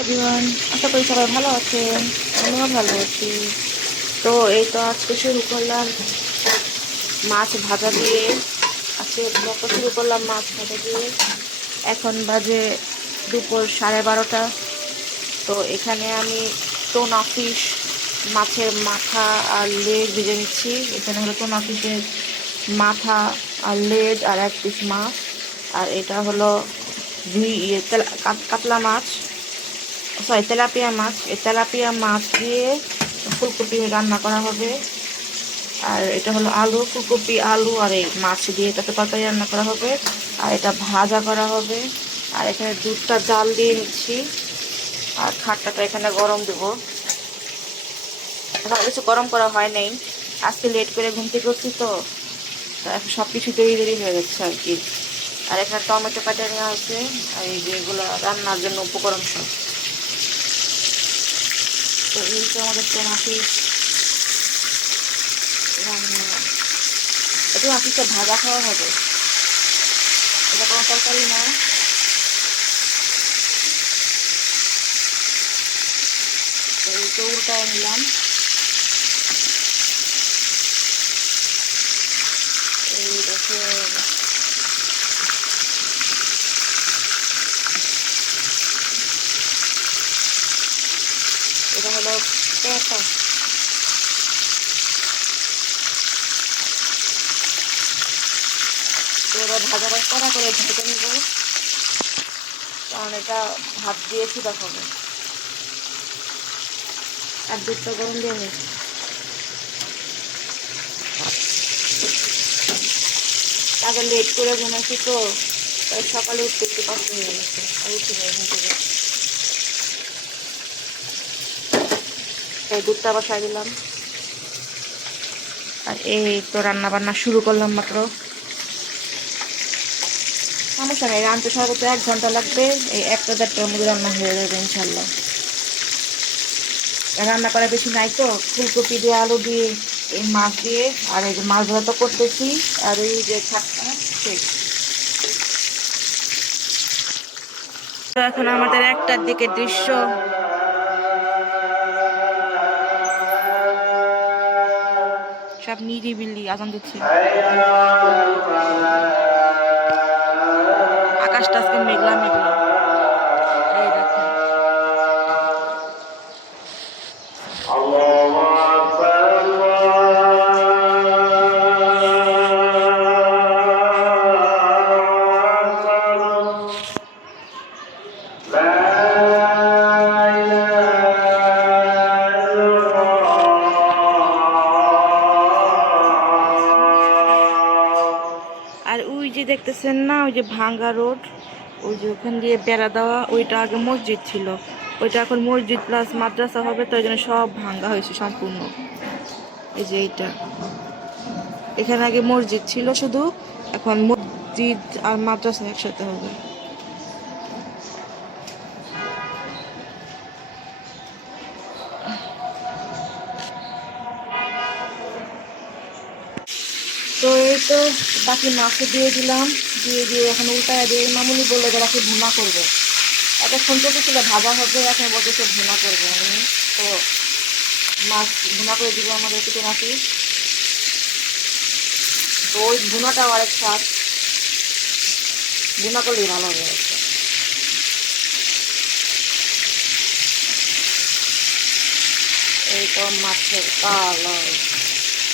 Everyone, আশা করি সবাই ভালো আছেন। আমিও ভালো আছি। তো এই তো আজকে শুরু করলাম মাছ ভাজা দিয়ে। আজকে ব্লগটা শুরু করলাম মাছ ভাজা দিয়ে। এখন বাজে দুপুর 12:30। তো এখানে আমি টোনা ফিশ, মাছের মাথা আর লেজ ভেজে নিচ্ছি। এখানে হলো টোনা ফিশের মাথা আর লেজ আর এক পিস মাছ। আর এটা হলো কাতলা মাছ, সরি তেলাপিয়া মাছ। এই তেলাপিয়া মাছ দিয়ে ফুলকপি রান্না করা হবে। আর এটা হলো আলু, ফুলকপি আলু আর এই মাছ দিয়ে এটাতে তরকারি রান্না করা হবে। আর এটা ভাজা করা হবে। আর এখানে দুধটা জাল দিয়ে নিচ্ছি। আর খাট্টাটা এখানে গরম দেবো। এখন কিছু গরম করা হয় নাই, আজকে লেট করে ঘুম থেকে উঠছি তো এখন সব কিছু দেরি দেরি হয়ে যাচ্ছে আর কি। আর এখানে টমেটো কাটা নেওয়া আছে। আর এই যেগুলো রান্নার জন্য উপকরণ সব। তো এই তো আমাদের টোনা ফিশ রান্না। এটা আজকে ভাজা খাওয়া হবে, এটা কোনো তরকারি না। তো এই তো উল্টায় নিলাম। এই দেখে এটা হলো পেঁপা। তো এবার ভাজাটা কড়া করে ভেজে নেব, কারণ এটা ভাত দিয়ে সুদা খাবো। আর দুধটা গরম দিয়ে নিই। আগে লেট করে ঘুমাইছি তো তাই সকালে উঠতে একটু কষ্ট হয়ে গেছে। আর উঠে যাই ঘুম থেকে। এই দুধটা আবার সাই দিলাম। আর এই তো রান্না বান্না শুরু করলাম মাত্র। সমস্যা নেই, রান্নাতে সর্বোচ্চ 1 ঘন্টা লাগবে। এই 1-1.5টার মধ্যে রান্না হয়ে যাবে ইনশাল্লাহ। রান্না করা বেশি নাই তো, ফুলকপি দিয়ে আলু দিয়ে এই মাছ দিয়ে আর এই যে মাছ ভাজা তো করতেছি। আর এই যে খাটটা শেষ। তো এখন আমাদের 1টার দিকে দৃশ্য। সব নিরিবিলি আজান দিচ্ছে। আকাশটা আজকে মেঘলা মেঘলা। এই দেখেন আর ওই যে দেখতেছেন না, ওই যে ভাঙ্গা রোড, ওই যে ওখান দিয়ে বেড়া দেওয়া, ওইটা আগে মসজিদ ছিল। ওইটা এখন মসজিদ প্লাস মাদ্রাসা হবে, তো ওই জন্য সব ভাঙ্গা হয়েছে সম্পূর্ণ। এই যে এইটা, এখানে আগে মসজিদ ছিল শুধু, এখন মসজিদ আর মাদ্রাসা একসাথে হবে। তো এই তো বাকি মাছে দিয়ে দিলাম, দিয়ে দিয়ে এখন উল্টায় দিয়ে মামুনি বললো যে রাখি ভুনা করবে। এতক্ষণ চলতেছিল ভাজা হবে, এখন বলতেছে ভুনা করবো আমি। তো মাছ ভুনা করে দিব আমাদের কিছু নাকি। তো ওই ভুনাটাও আরেক স্বাদ, ভুনা করলেই ভালো হবে একটা। এই তো মাছের কালার,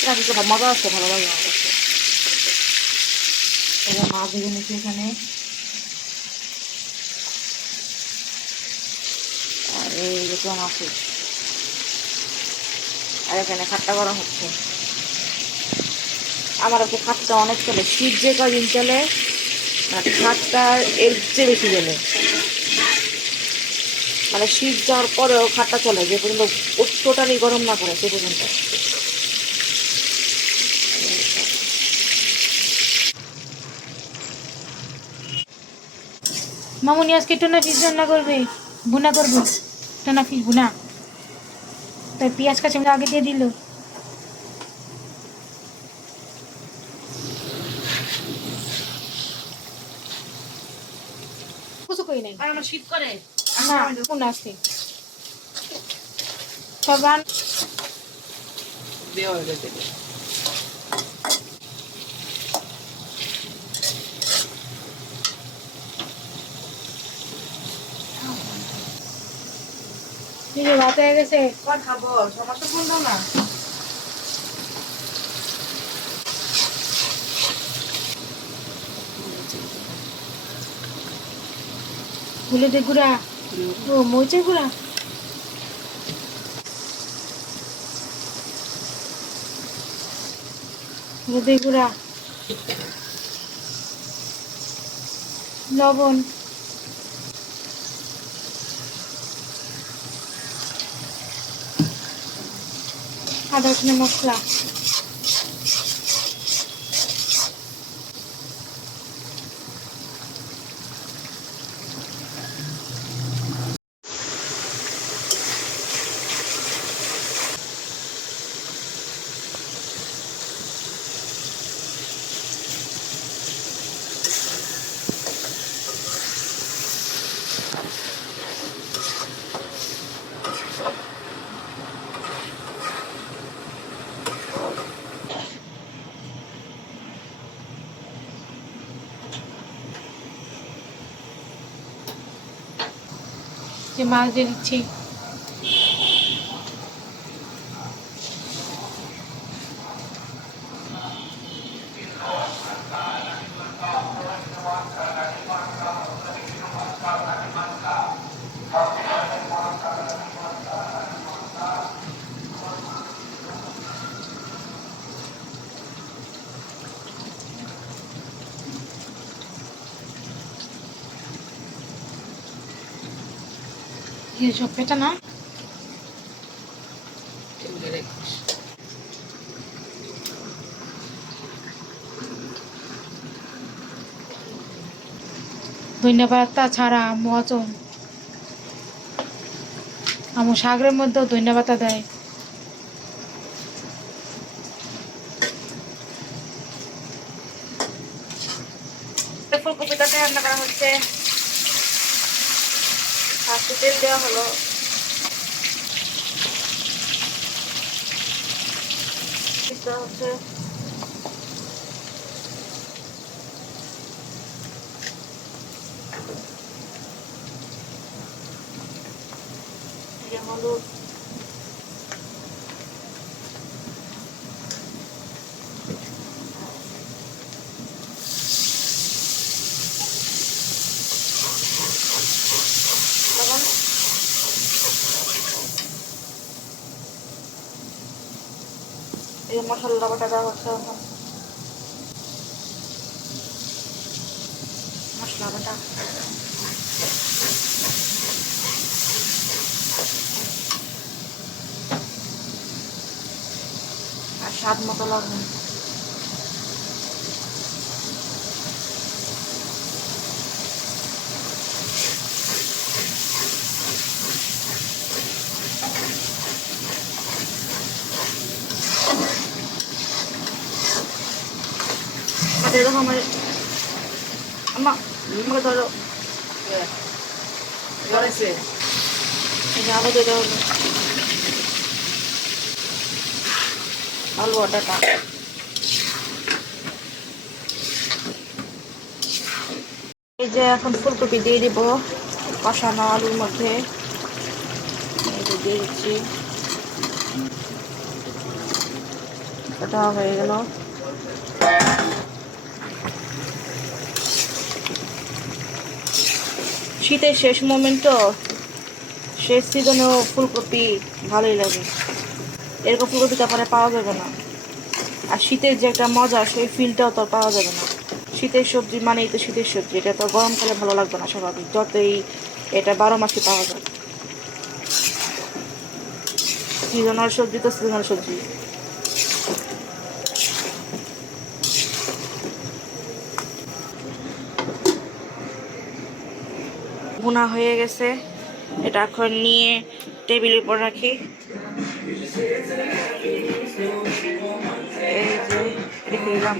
এটা কিছু মজা আছে, ভালো লাগে আমার কাছে। এবার মাছ ভেজে নিচ্ছি এখানে। আর এই যে মাছ, আর এখানে খাট্টা গরম হচ্ছে। আমার কাছে খাটটা অনেক চলে, শীত যে কদিন চলে খাটটার এর চেয়ে বেশি চলে। মানে শীত যাওয়ার পরেও খাটটা চলে, যে পর্যন্ত টোটালি গরম না পড়ে সে পর্যন্ত। মামুনি আজকে টোনা ফিশ রান্না করবে, ভুনা করবে, টোনা ফিশ ভুনা। তাই পেঁয়াজ কাঁচামরিচ আগে দিয়ে দিল। কিছু কই নাই, আর আমার শীত করে। না কোন আছে সব রান দেওয়া হয়ে গেছে। নিজে ভাত হয়ে গেছে। খাবো সমস্যা বললো না। হলুদের গুঁড়া ও মরিচের গুঁড়া হলুদের গুঁড়া লবণ আদা রসুনের মশলা যে মাছ দিয়ে দিচ্ছি সব পেটা না ধনিয়া পাতা ছাড়া মচন আমার শাকের মধ্যেও ধনিয়া পাতা দেয় ফুলকপিটাকে রান্না করা হচ্ছে। ফার্স্টে তেল দেওয়া হলো, হচ্ছে হলুদ, লবণ, এই মশলা বাটা দেওয়া হচ্ছে। মশলা বাটা আর স্বাদ মতো লবণ। দেখো আমার আমাকে ধরো আলু দিয়ে দেওয়া হলো, আলু আটাটা এই যে এখন ফুলকপি দিয়ে দিব কষানো আলুর মধ্যে। এই যে দিয়ে দিচ্ছি, এটা হয়ে গেল। শীতের শেষ মোমেন্ট, শেষ সিজনেও ফুলকপি ভালোই লাগে। এরকম ফুলকপি তারপরে পাওয়া যাবে না। আর শীতের যে একটা মজা, সেই ফিলটাও তো পাওয়া যাবে না। শীতের সবজি মানেই তো শীতের সবজি, এটা তো গরমকালে ভালো লাগবে না স্বাভাবিক, যতই এটা 12 মাসই পাওয়া যায়। সিজনাল সবজি তো সিজনাল সবজি। ভুনা হয়ে গেছে, এটা এখন নিয়ে টেবিলের উপর রাখি। এই যে রেখে দিলাম।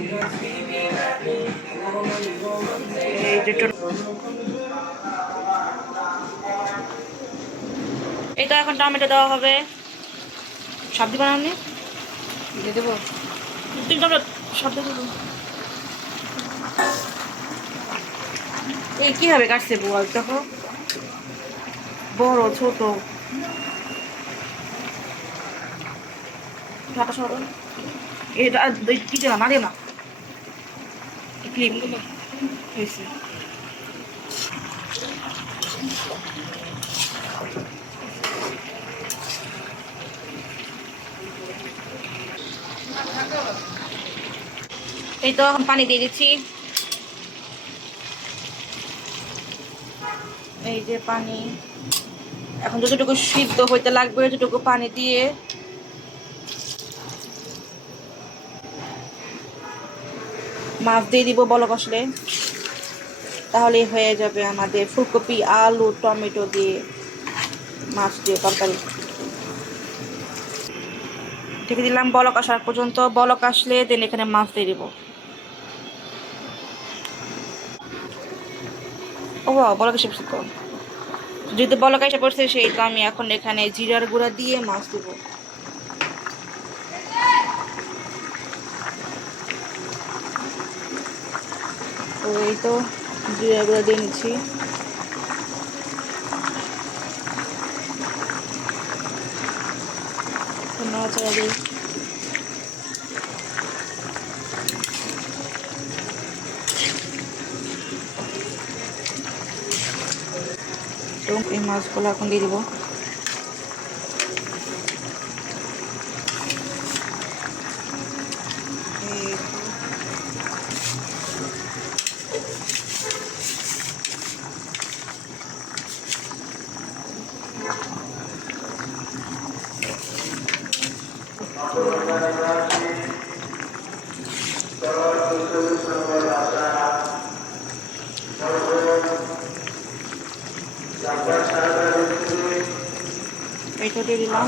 এই যে এই তো এখন টমেটো দেওয়া হবে। সবজি বানানি দিয়ে দেবো। 3 টমেটো সবজি দেবো। এই কিভাবে কাটছে বল দেখো, বড় ছোট ঢাকা সরো। এটা কি দেওয়া না রে না ক্লিপ হয়েছে। এই তো এখন পানি দিয়ে দিচ্ছি। এই যে পানি, এখন যতটুকু সিদ্ধ হইতে লাগবে যতটুকু পানি দিয়ে মাছ দিয়ে দিব বলক আসলে, তাহলে হয়ে যাবে আমাদের ফুলকপি আলু টমেটো দিয়ে মাছ দিয়ে তরকারি। ঢেকে দিলাম বলক আসার পর্যন্ত, বলক আসলে দেন এখানে মাছ দিয়ে দিব। ও বলক এসে পড়ছে তো, যেহেতু বলক এসে পড়ছে সেই তো আমি এখন এখানে জিরার গুঁড়া দিয়ে মাছ দেবো। তো এই তো জিরার গুঁড়া দিয়ে নিচ্ছি। নাড়াচাড়া দিই। এবং এই মাছগুলো এখন দিয়ে দিব। এইটা দিয়ে দিলাম।